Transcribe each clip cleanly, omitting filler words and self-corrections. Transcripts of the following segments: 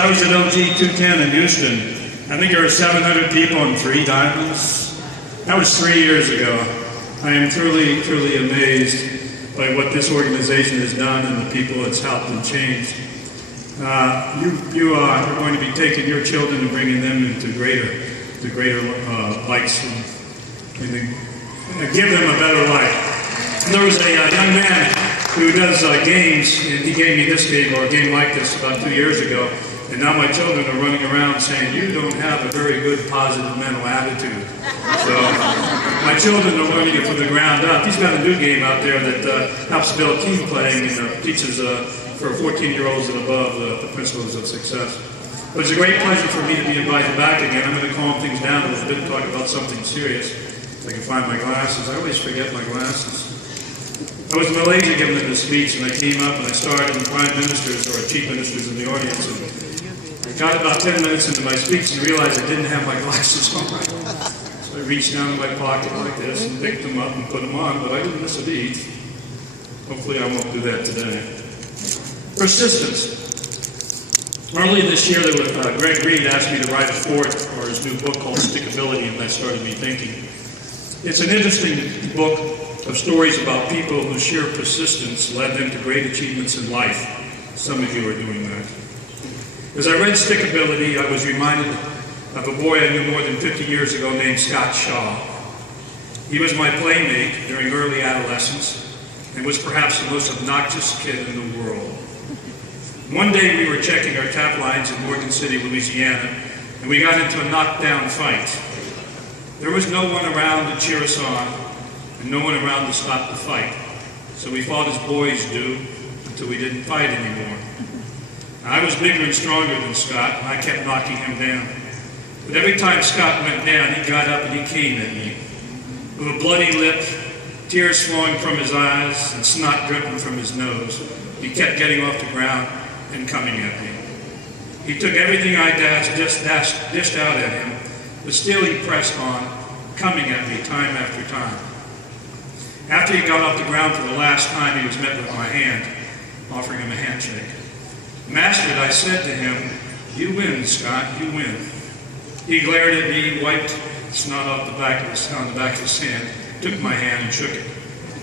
I was at OG 210 in Houston. I think there were 700 people and 3 diamonds. That was 3 years ago. I am truly, truly amazed by what this organization has done and the people it's helped and changed. You are going to be taking your children and bringing them into greater lights and give them a better life. And there was a young man who does games, and he gave me this game, or a game like this, about 2 years ago. And now my children are running around saying, you don't have a very good positive mental attitude. So my children are learning it from the ground up. He's got a new game out there that helps build team playing and teaches for 14-year-olds and above the principles of success. But it's a great pleasure for me to be invited back again. I'm going to calm things down a little bit and talk about something serious. If I can find my glasses. I always forget my glasses. I was in Malaysia giving them a speech, and I came up and I started in prime ministers or chief ministers in the audience. And I got about 10 minutes into my speech and realized I didn't have my glasses on. So I reached down in my pocket like this and picked them up and put them on, but I didn't miss a beat. Hopefully I won't do that today. Persistence. Early this year, Greg Reed asked me to write a fourth for his new book called Stickability, and that started me thinking. It's an interesting book of stories about people whose sheer persistence led them to great achievements in life. Some of you are doing that. As I read Stickability, I was reminded of a boy I knew more than 50 years ago named Scott Shaw. He was my playmate during early adolescence and was perhaps the most obnoxious kid in the world. One day we were checking our tap lines in Morgan City, Louisiana, and we got into a knockdown fight. There was no one around to cheer us on, and no one around to stop the fight. So we fought as boys do until we didn't fight anymore. I was bigger and stronger than Scott, and I kept knocking him down. But every time Scott went down, he got up and he came at me. With a bloody lip, tears flowing from his eyes, and snot dripping from his nose, he kept getting off the ground and coming at me. He took everything I dished out at him, but still he pressed on, coming at me time after time. After he got off the ground for the last time, he was met with my hand, offering him a handshake. Mastered, I said to him, "You win, Scott, you win." He glared at me, wiped snot off on the back of his hand, took my hand and shook it.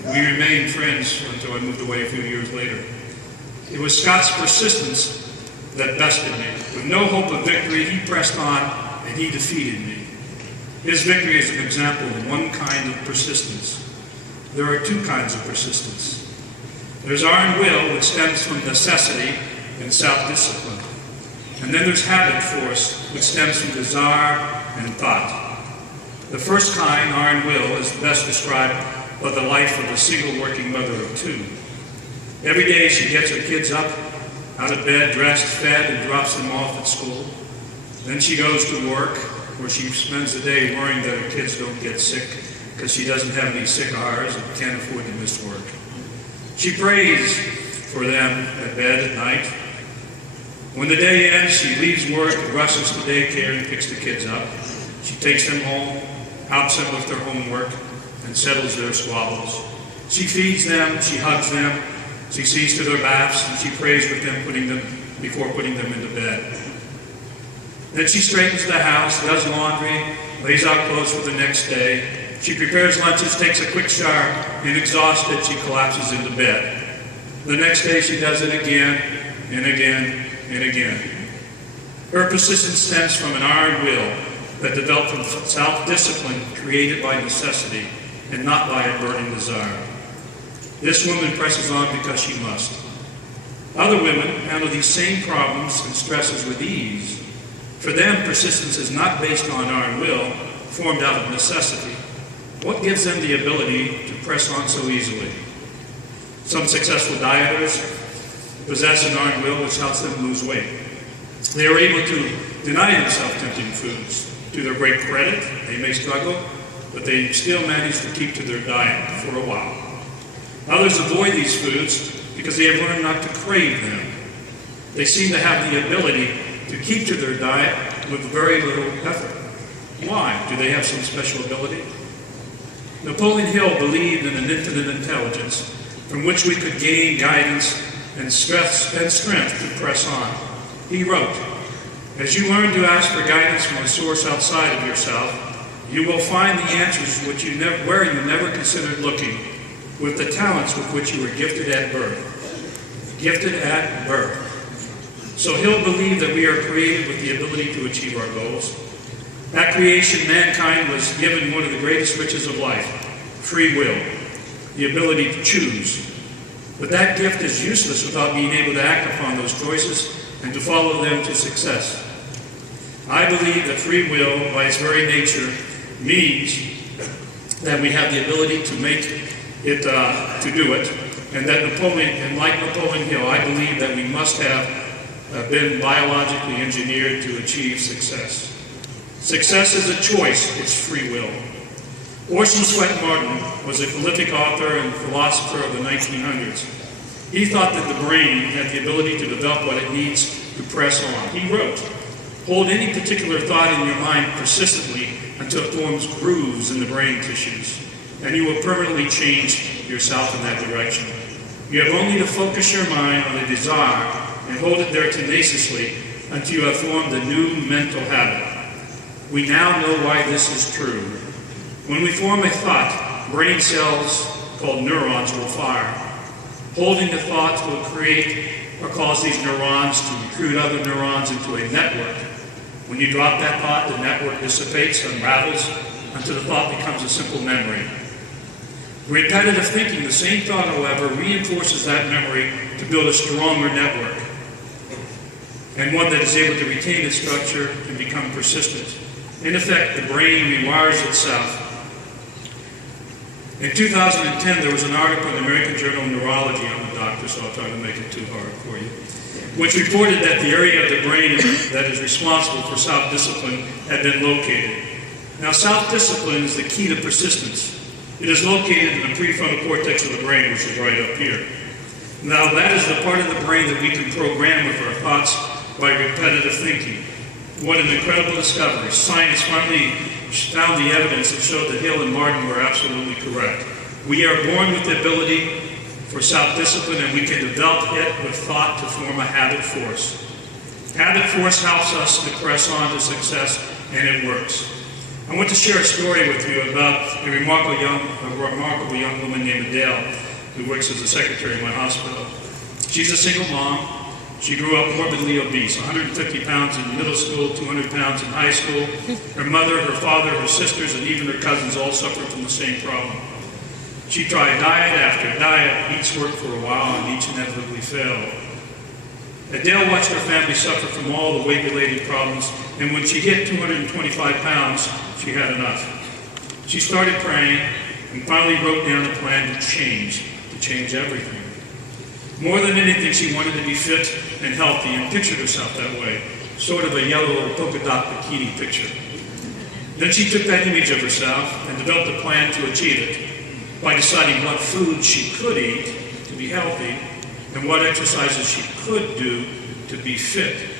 We remained friends until I moved away a few years later. It was Scott's persistence that bested me. With no hope of victory, he pressed on and he defeated me. His victory is an example of one kind of persistence. There are two kinds of persistence. There's iron will, which stems from necessity and self-discipline. And then there's habit force, which stems from desire and thought. The first kind, iron will, is best described by the life of a single working mother of 2. Every day she gets her kids up, out of bed, dressed, fed, and drops them off at school. Then she goes to work, where she spends the day worrying that her kids don't get sick because she doesn't have any sick hours and can't afford to miss work. She prays for them at bed at night. When the day ends, she leaves work and rushes to daycare and picks the kids up. She takes them home, helps them with their homework, and settles their squabbles. She feeds them, she hugs them, she sees to their baths, and she prays with them before putting them into bed. Then she straightens the house, does laundry, lays out clothes for the next day. She prepares lunches, takes a quick shower, and exhausted, she collapses into bed. The next day she does it again, and again, and again. Her persistence stems from an iron will that developed from self-discipline created by necessity and not by a burning desire. This woman presses on because she must. Other women handle these same problems and stresses with ease. For them, persistence is not based on iron will, formed out of necessity. What gives them the ability to press on so easily? Some successful dieters possess an iron will which helps them lose weight. They are able to deny themselves tempting foods. To their great credit, they may struggle, but they still manage to keep to their diet for a while. Others avoid these foods because they have learned not to crave them. They seem to have the ability to keep to their diet with very little effort. Why? Do they have some special ability? Napoleon Hill believed in an infinite intelligence from which we could gain guidance and strength to press on. He wrote, As you learn to ask for guidance from a source outside of yourself, you will find the answers where you never considered looking, with the talents with which you were gifted at birth. Gifted at birth. So he'll believe that we are created with the ability to achieve our goals. At creation, mankind was given one of the greatest riches of life, free will, the ability to choose. But that gift is useless without being able to act upon those choices and to follow them to success. I believe that free will, by its very nature, means that we have the ability to make it, to do it, and like Napoleon Hill, I believe that we must have been biologically engineered to achieve success. Success is a choice, it's free will. Orson Swett Martin was a prolific author and philosopher of the 1900s. He thought that the brain had the ability to develop what it needs to press on. He wrote, "Hold any particular thought in your mind persistently until it forms grooves in the brain tissues, and you will permanently change yourself in that direction. You have only to focus your mind on a desire and hold it there tenaciously until you have formed a new mental habit. We now know why this is true. When we form a thought, brain cells called neurons will fire. Holding the thought will create or cause these neurons to recruit other neurons into a network. When you drop that thought, the network dissipates, unravels, until the thought becomes a simple memory. Repetitive thinking, the same thought, however, reinforces that memory to build a stronger network, and one that is able to retain its structure and become persistent. In effect, the brain rewires itself. In 2010, there was an article in the American Journal of Neurology, I'm a doctor, so I'll try to make it too hard for you, which reported that the area of the brain that is responsible for self-discipline had been located. Now, self-discipline is the key to persistence. It is located in the prefrontal cortex of the brain, which is right up here. Now, that is the part of the brain that we can program with our thoughts by repetitive thinking. What an incredible discovery. Science finally found the evidence that showed that Hill and Martin were absolutely correct. We are born with the ability for self-discipline, and we can develop it with thought to form a habit force. Habit force helps us to press on to success, and it works. I want to share a story with you about a remarkable young woman named Adele, who works as a secretary in my hospital. She's a single mom. She grew up morbidly obese, 150 pounds in middle school, 200 pounds in high school. Her mother, her father, her sisters, and even her cousins all suffered from the same problem. She tried diet after diet. Each worked for a while, and each inevitably failed. Adele watched her family suffer from all the weight-related problems, and when she hit 225 pounds, she had enough. She started praying and finally wrote down a plan to change everything. More than anything, she wanted to be fit and healthy and pictured herself that way, sort of a yellow polka dot bikini picture. Then she took that image of herself and developed a plan to achieve it by deciding what food she could eat to be healthy and what exercises she could do to be fit.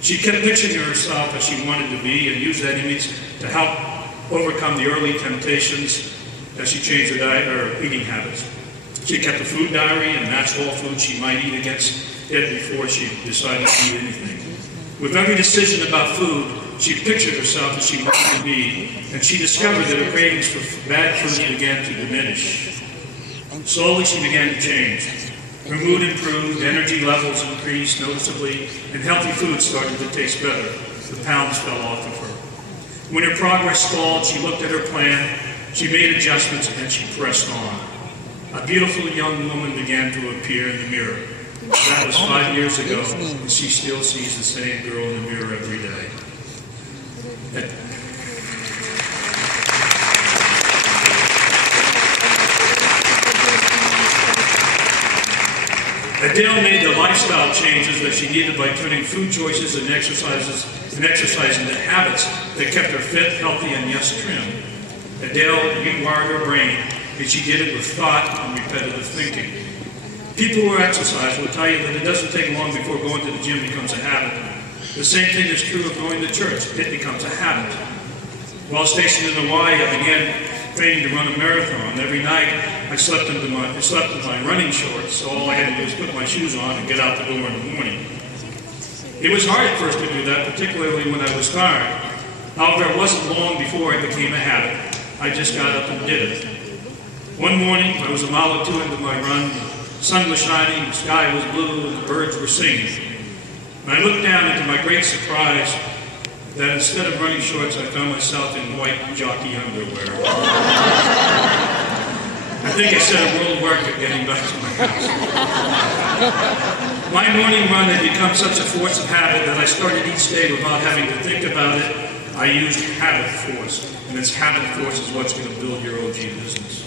She kept picturing herself as she wanted to be and used that image to help overcome the early temptations as she changed her diet or eating habits. She kept a food diary and matched all foods she might eat against it before she decided to eat anything. With every decision about food, she pictured herself as she wanted to be, and she discovered that her cravings for bad foods began to diminish. Slowly, she began to change. Her mood improved, energy levels increased noticeably, and healthy foods started to taste better. The pounds fell off of her. When her progress stalled, she looked at her plan, she made adjustments, and she pressed on. A beautiful young woman began to appear in the mirror. That was 5 years ago, and she still sees the same girl in the mirror every day. Adele made the lifestyle changes that she needed by turning food choices and exercise into habits that kept her fit, healthy, and yes, trim. Adele rewired her brain, and she did it with thought and repetitive thinking. People who exercise will tell you that it doesn't take long before going to the gym becomes a habit. The same thing is true of going to church. It becomes a habit. While stationed in Hawaii, I began training to run a marathon. Every night, I slept in my running shorts, so all I had to do was put my shoes on and get out the door in the morning. It was hard at first to do that, particularly when I was tired. However, it wasn't long before it became a habit. I just got up and did it. One morning, I was a mile or two into my run. The sun was shining, the sky was blue, and the birds were singing. And I looked down, and to my great surprise, that instead of running shorts, I found myself in white jockey underwear. I think I set a world record getting back to my house. My morning run had become such a force of habit that I started each day without having to think about it. I used habit force, and this habit force is what's going to build your OG business.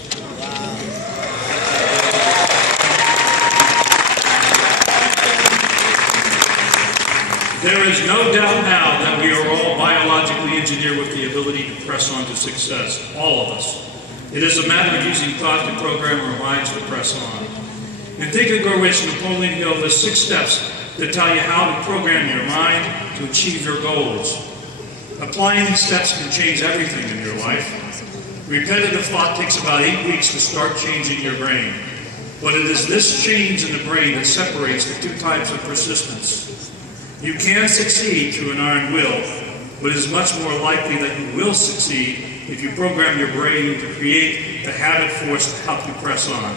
There is no doubt now that we are all biologically engineered with the ability to press on to success, all of us. It is a matter of using thought to program our minds to press on. In Think and Grow Rich, Napoleon Hill lists 6 steps that tell you how to program your mind to achieve your goals. Applying these steps can change everything in your life. Repetitive thought takes about 8 weeks to start changing your brain. But it is this change in the brain that separates the 2 types of persistence. You can succeed through an iron will, but it is much more likely that you will succeed if you program your brain to create the habit force to help you press on.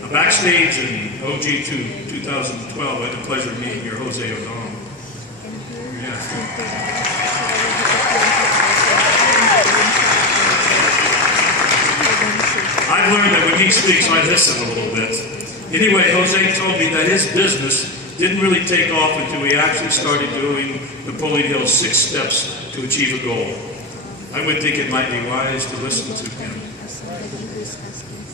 Now, backstage in OG2 2012, I had the pleasure of meeting your Jose O'Donnell. Yeah. I've learned that when he speaks, I listen a little bit. Anyway, Jose told me that his business didn't really take off until we actually started doing Napoleon Hill's 6 steps to achieve a goal. I would think it might be wise to listen to him.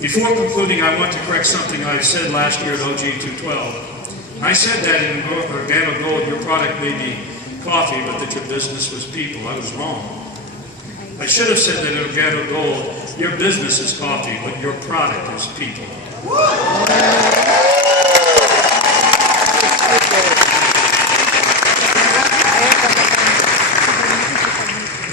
Before concluding, I want to correct something I said last year at OG 212. I said that in Organo Gold, your product may be coffee, but that your business was people. I was wrong. I should have said that in Organo Gold, your business is coffee, but your product is people.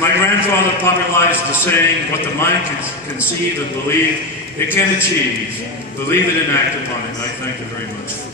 My grandfather popularized the saying, what the mind can conceive and believe, it can achieve. Believe it and act upon it. I thank you very much.